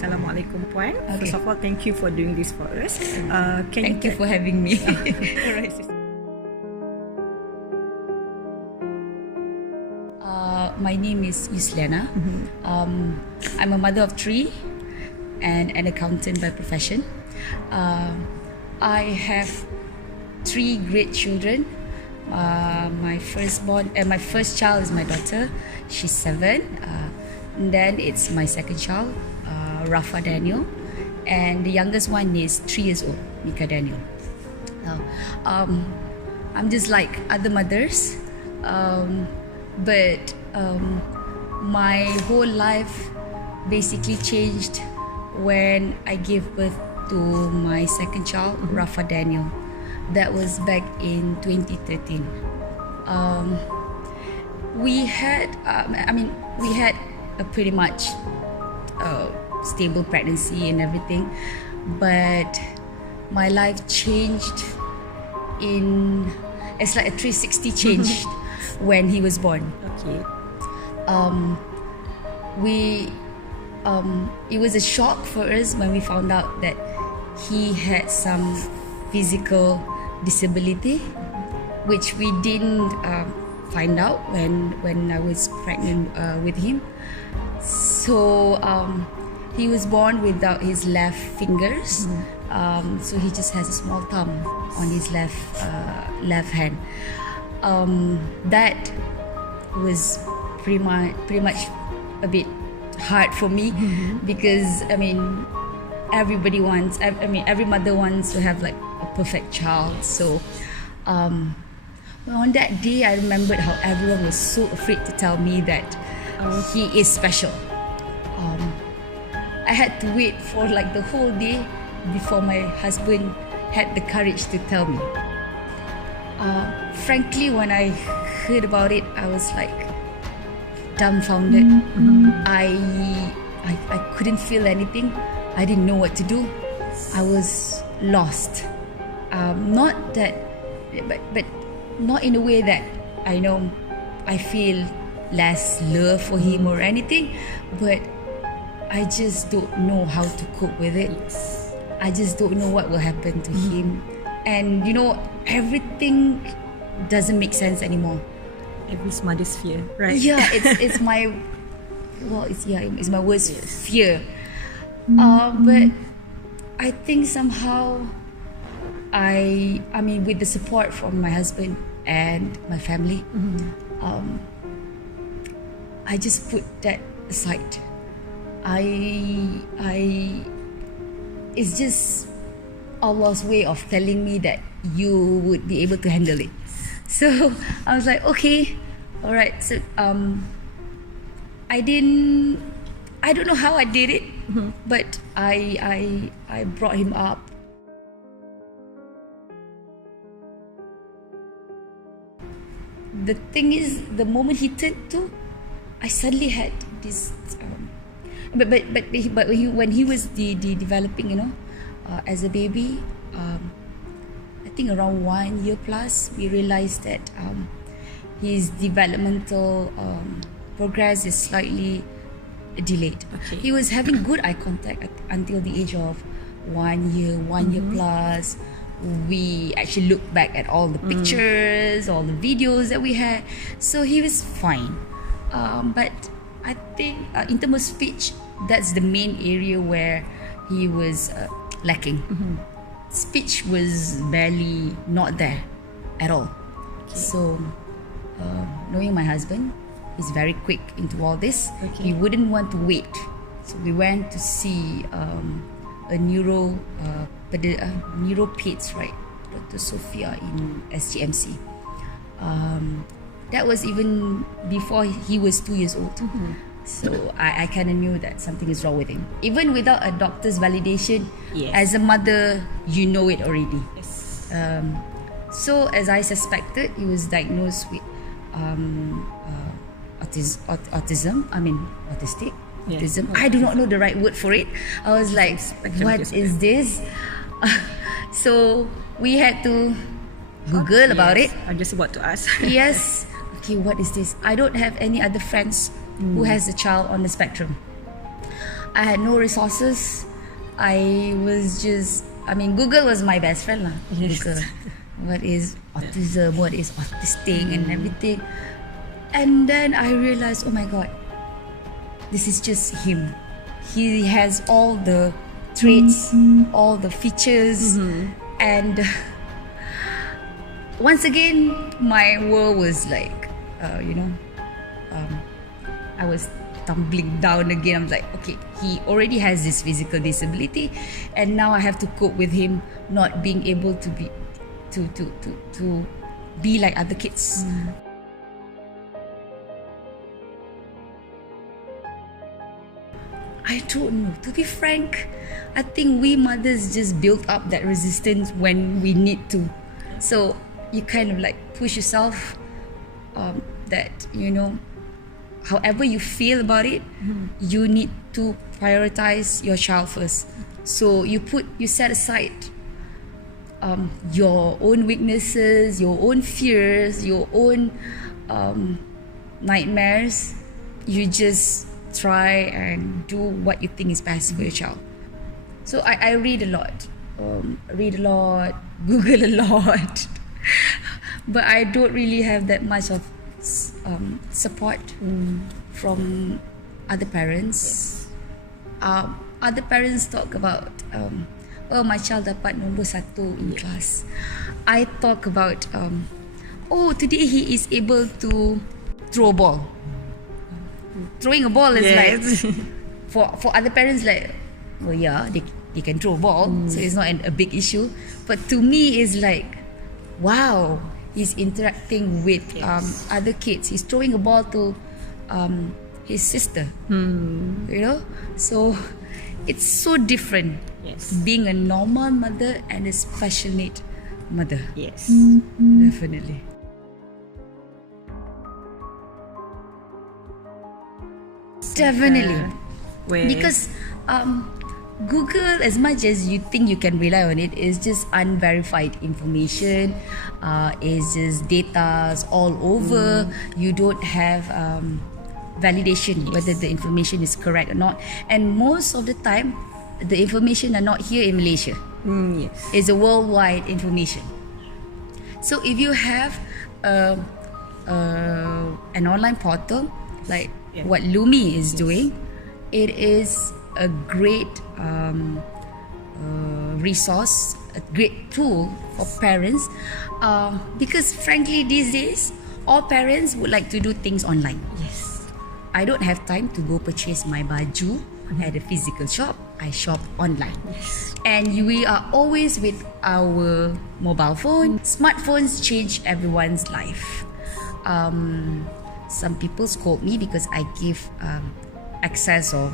Assalamualaikum Puan. Okay. First of all, thank you for doing this for us. Thank you for having me. Alright, sister. My name is Yusliana. I'm a mother of 3 and an accountant by profession. I have 3 great children. My first child is my daughter. She's 7. And then it's my second child, Rafa Daniyal, and the youngest one is 3 years old, Mika Daniel. I'm just like other mothers, but my whole life basically changed when I gave birth to my second child, Rafa Daniyal. That was back in 2013. We had a pretty much stable pregnancy and everything, but my life changed it's like a 360 changed when he was born. Okay. It was a shock for us when we found out that he had some physical disability, which we didn't find out when I was pregnant with him. So he was born without his left fingers, so he just has a small thumb on his left hand. That was pretty much a bit hard for me, because every mother wants to have like a perfect child. So on that day, I remembered how everyone was so afraid to tell me that he is special. I had to wait for like the whole day before my husband had the courage to tell me. Frankly, when I heard about it, I was like dumbfounded. I couldn't feel anything. I didn't know what to do. I was lost. Not that, but not in a way that I feel less love for him or anything, but I just don't know how to cope with it. I just don't know what will happen to him, and everything doesn't make sense anymore. Every mother's fear, right? Yeah, it's my it's my worst fear. But I think somehow with the support from my husband and my family, I just put that aside. It's just Allah's way of telling me that you would be able to handle it. So I was like, okay, all right. So I don't know how I did it, but I brought him up. The thing is, the moment he turned 2, I suddenly had this. When he was developing, as a baby, I think around 1 year plus, we realized that his developmental progress is slightly delayed. Okay. He was having good eye contact until the age of 1 year plus. We actually looked back at all the pictures, all the videos that we had. So he was fine. But I think in terms of speech, that's the main area where he was lacking. Speech was barely not there at all. Okay. So knowing my husband, he's very quick into all this. Okay. He wouldn't want to wait. So we went to see a neuro peds, right? Dr. Sophia in SGMC. That was even before he was 2 years old. So I kind of knew that something is wrong with him. Even without a doctor's validation, as a mother, you know it already. Yes. So as I suspected, he was diagnosed with autism. Autistic. Yeah. Autism. I do not know the right word for it. I was like, what is this? So we had to Google about it. I'm just about to ask. Yes. Okay, what is this? I don't have any other friends who has a child on the spectrum. I had no resources. Google was my best friend lah. Yes. Google. What is autism? What is autistic and everything. And then I realized, oh my God, this is just him. He has all the traits, all the features, and once again, my world was like, I was tumbling down again. I'm like, okay, he already has this physical disability, and now I have to cope with him not being able to be like other kids. I don't know. To be frank, I think we mothers just build up that resistance when we need to. So you kind of like push yourself that, however you feel about it, you need to prioritize your child first. So you set aside your own weaknesses, your own fears, your own nightmares. You just try and do what you think is best for your child. So I read a lot, Google a lot, but I don't really have that much of support from other parents. Other parents talk about my child dapat nombor 1 in class. I talk about today he is able to throw a ball. Throwing a ball is like for other parents, like, oh yeah, they can throw a ball, so it's not a big issue. But to me, it's like, wow, he's interacting with other kids. He's throwing a ball to his sister. So it's so different. Yes. Being a normal mother and a special need mother. Yes. Definitely. Definitely. Because Google, as much as you think you can rely on it, is just unverified information. Is just data all over. You don't have validation whether the information is correct or not. And most of the time, the information are not here in Malaysia. Yes. It's a worldwide information. So if you have an online portal like what LUMI is doing, it is a great resource, a great tool for parents, because frankly these days all parents would like to do things online. Yes. I don't have time to go purchase my baju at a physical shop. I shop online. Yes. And we are always with our mobile phone. Smartphones change everyone's life. Some people scold me because I give access of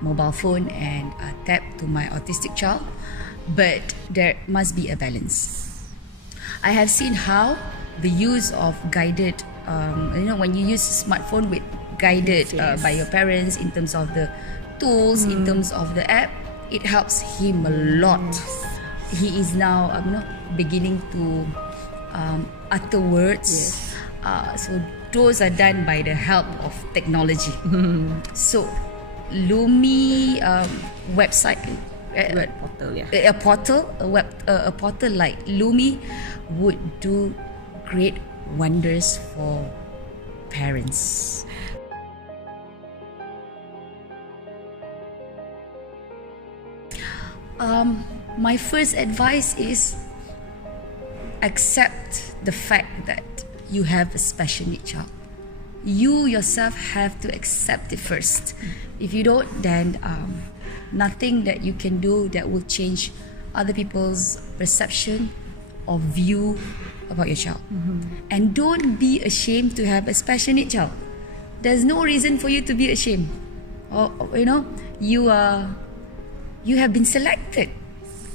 mobile phone and tab to my autistic child, but there must be a balance. I have seen how the use of guided, when you use a smartphone with guided by your parents in terms of the tools, in terms of the app, it helps him a lot. He is now beginning to utter words. So those are done by the help of technology. So LUMI website, a portal like LUMI would do great wonders for parents. My first advice is accept the fact that you have a special need child. You yourself have to accept it first. If you don't, then nothing that you can do that will change other people's perception or view about your child. And don't be ashamed to have a special need child. There's no reason for you to be ashamed. Or you have been selected,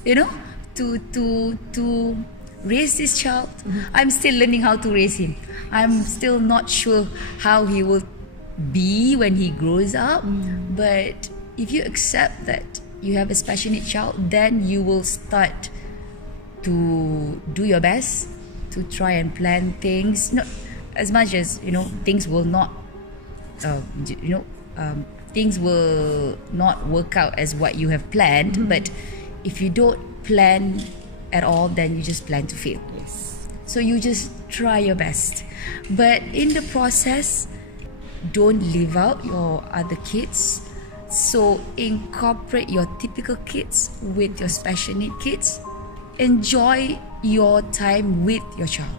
to raise this child. I'm still learning how to raise him. I'm still not sure how he will be when he grows up. But if you accept that you have a special need child, then you will start to do your best to try and plan things. Not as much as things will not things will not work out as what you have planned. But if you don't plan at all, then you just plan to fail. Yes. So you just try your best. But in the process, don't leave out your other kids. So incorporate your typical kids with your special need kids. Enjoy your time with your child.